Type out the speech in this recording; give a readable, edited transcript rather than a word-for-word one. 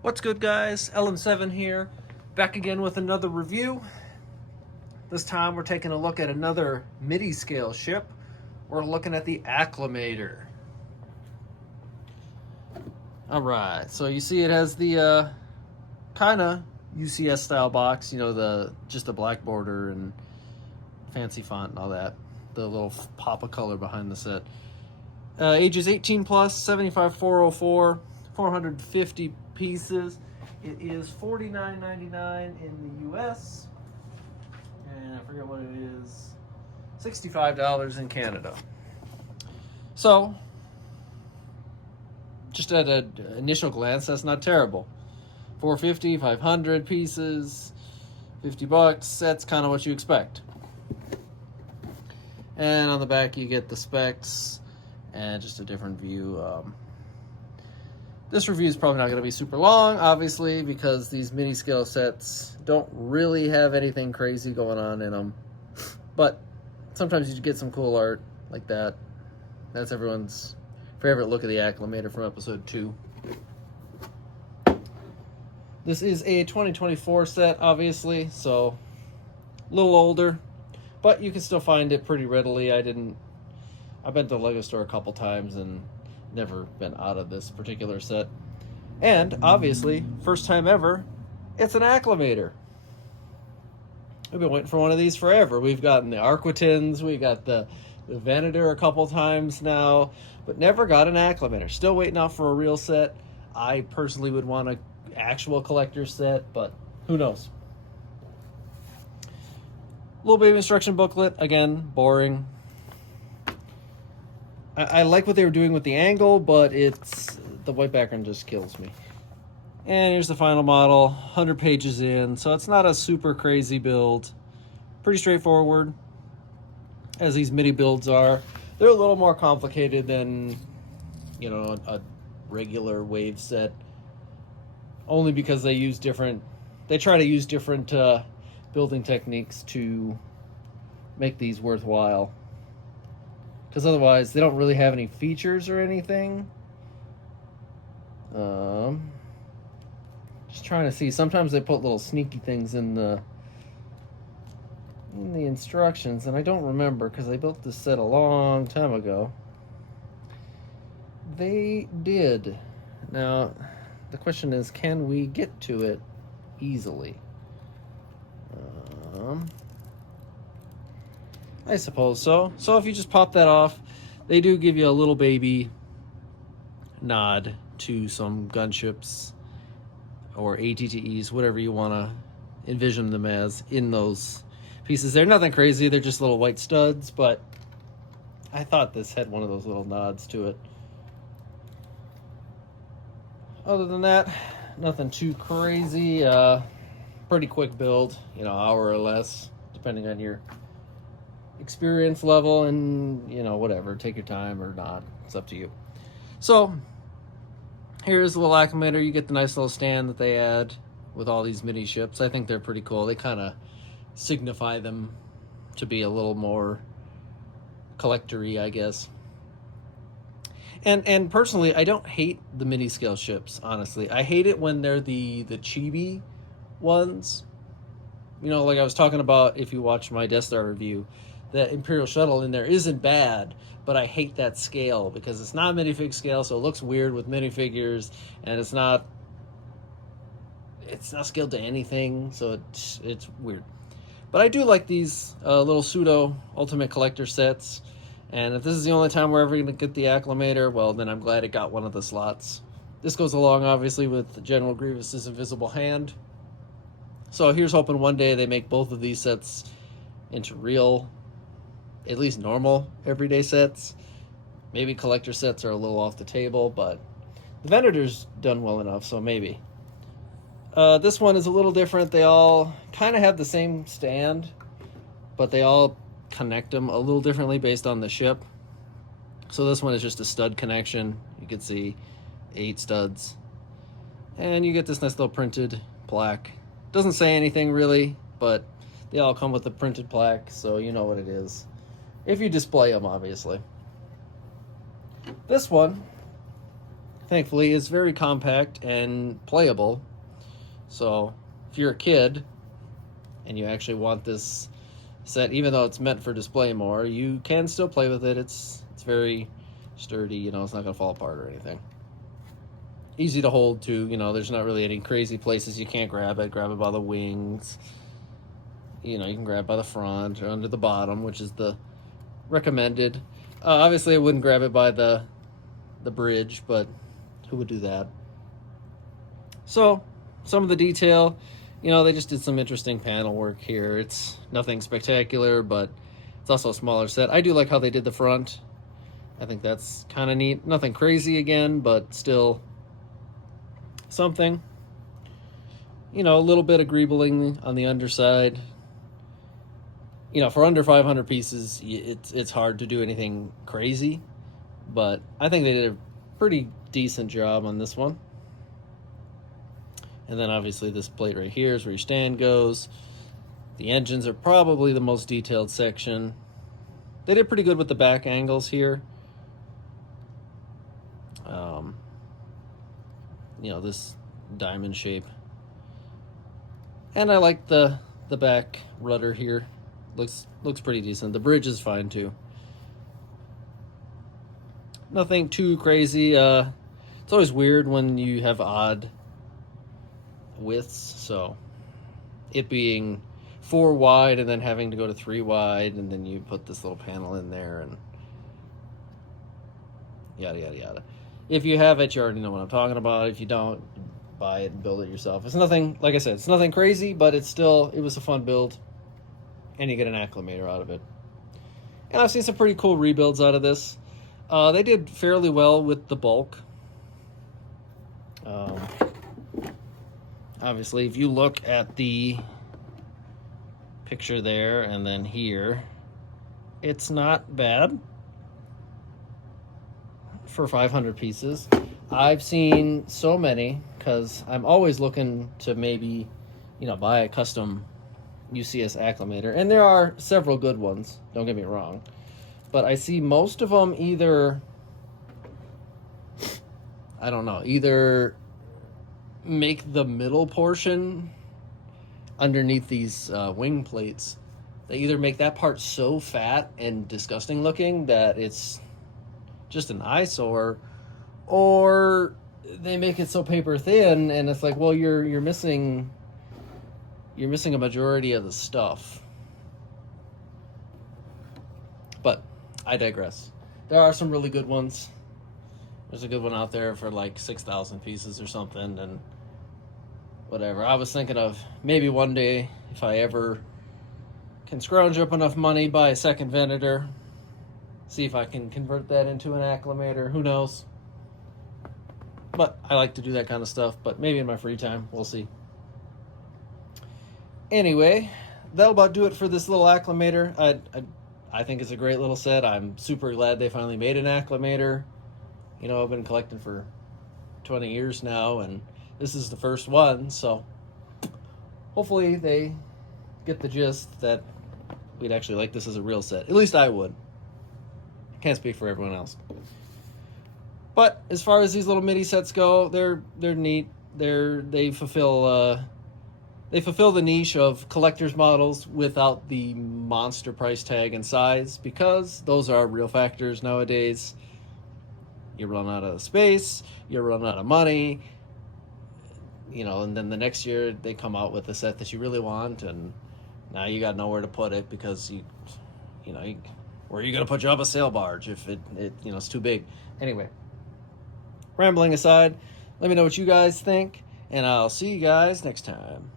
What's good, guys? LM7 here, back again with another review. This time we're taking a look at another midi scale ship. We're looking at the Acclamator. Alright, so you see it has the kind of UCS style box, you know, just the black border and fancy font and all that. The little pop of color behind the set. Ages 18 plus, 75404, 450 pieces. It is $49.99 in the US, and I forget what it is, $65 in Canada. So, just at an initial glance, that's not terrible. 450, 500 pieces, $50. That's kind of what you expect. And on the back, you get the specs and just a different view. This review is probably not going to be super long, obviously, because these mini scale sets don't really have anything crazy going on in them. But sometimes you get some cool art like that. That's everyone's favorite look of the Acclamator from episode 2. This is a 2024 set, obviously, so a little older, but you can still find it pretty readily. I've been to the Lego store a couple times and never been out of this particular set. And obviously, first time ever, it's an Acclamator. We've been waiting for one of these forever. We've gotten the Arquitins, we got the Venator a couple times now, but never got an Acclamator. Still waiting out for a real set. I personally would want an actual collector set, but who knows. Little baby instruction booklet, again, boring. I like what they were doing with the angle, but the white background just kills me. And here's the final model, 100 pages in, so it's not a super crazy build. Pretty straightforward, as these midi builds are. They're a little more complicated than, you know, a regular wave set, only because they try to use different building techniques to make these worthwhile. Because otherwise, they don't really have any features or anything. Just trying to see. Sometimes they put little sneaky things in the instructions, and I don't remember because I built this set a long time ago. They did. Now, the question is, can we get to it easily? I suppose so. So if you just pop that off, they do give you a little baby nod to some gunships or ATTEs, whatever you want to envision them as in those pieces. They're nothing crazy. They're just little white studs, but I thought this had one of those little nods to it. Other than that, nothing too crazy. Pretty quick build, you know, hour or less, depending on your experience level, and you know, whatever, take your time or not, it's up to you. So here's the little Acclamator. You get the nice little stand that they add with all these mini ships. I think they're pretty cool. They kind of signify them to be a little more collector-y, I guess. And personally, I don't hate the mini scale ships, honestly. I hate it when they're the chibi ones. You know, like I was talking about, if you watch my Death Star review, that Imperial shuttle in there isn't bad, but I hate that scale because it's not minifig scale, so it looks weird with minifigures, and it's not scaled to anything, so it's weird. But I do like these little pseudo ultimate collector sets, and if this is the only time we're ever going to get the Acclamator, well, then I'm glad it got one of the slots. This goes along, obviously, with General Grievous's Invisible Hand. So here's hoping one day they make both of these sets into real, at least normal, everyday sets. Maybe collector sets are a little off the table, but the Venator's done well enough, so maybe. This one is a little different. They all kind of have the same stand, but they all connect them a little differently based on the ship. So this one is just a stud connection. You can see 8 studs. And you get this nice little printed plaque. Doesn't say anything really, but they all come with a printed plaque, so you know what it is. If you display them, obviously. This one thankfully, is very compact and playable. So if you're a kid and you actually want this set, even though it's meant for display more, you can still play with it. It's very sturdy, you know, it's not gonna fall apart or anything. Easy to hold too, you know, there's not really any crazy places you can't grab it. Grab it by the wings. You know, you can grab by the front or under the bottom, which is the recommended. Obviously, I wouldn't grab it by the bridge, but who would do that? So, some of the detail, you know, they just did some interesting panel work here. It's nothing spectacular, but it's also a smaller set. I do like how they did the front. I think that's kind of neat. Nothing crazy again, but still something. You know, a little bit of greebling on the underside. You know, for under 500 pieces, it's hard to do anything crazy, but I think they did a pretty decent job on this one. And then obviously this plate right here is where your stand goes. The engines are probably the most detailed section. They did pretty good with the back angles here. You know, this diamond shape. And I like the back rudder here. Looks pretty decent. The bridge is fine too. Nothing too crazy. It's always weird when you have odd widths, so it being 4 wide and then having to go to 3 wide, and then you put this little panel in there and yada yada yada. If you have it, you already know what I'm talking about. If you don't, buy it and build it yourself. It's nothing, like I said, it's nothing crazy, but it was a fun build, and you get an Acclamator out of it. And I've seen some pretty cool rebuilds out of this. They did fairly well with the bulk. Obviously, if you look at the picture there and then here, it's not bad for 500 pieces. I've seen so many, because I'm always looking to maybe, you know, buy a custom UCS Acclamator, and there are several good ones, don't get me wrong, but I see most of them either, I don't know, either make the middle portion underneath these wing plates, they either make that part so fat and disgusting looking that it's just an eyesore, or they make it so paper thin and it's like, well, you're missing a majority of the stuff. But I digress. There are some really good ones. There's a good one out there for like 6,000 pieces or something, and whatever. I was thinking of maybe one day, if I ever can scrounge up enough money, buy a second Venator, see if I can convert that into an Acclamator. Who knows? But I like to do that kind of stuff, but maybe in my free time. We'll see. Anyway, that'll about do it for this little Acclamator. I think it's a great little set. I'm super glad they finally made an Acclamator. You know, I've been collecting for 20 years now, and this is the first one, so hopefully they get the gist that we'd actually like this as a real set. At least I would. Can't speak for everyone else. But as far as these little midi sets go, they're neat. They fulfill the niche of collector's models without the monster price tag and size, because those are real factors nowadays. You run out of space, you run out of money, you know, and then the next year they come out with a set that you really want, and now you got nowhere to put it because where are you going to put your up a sail barge if it it's too big? Anyway, rambling aside, let me know what you guys think, and I'll see you guys next time.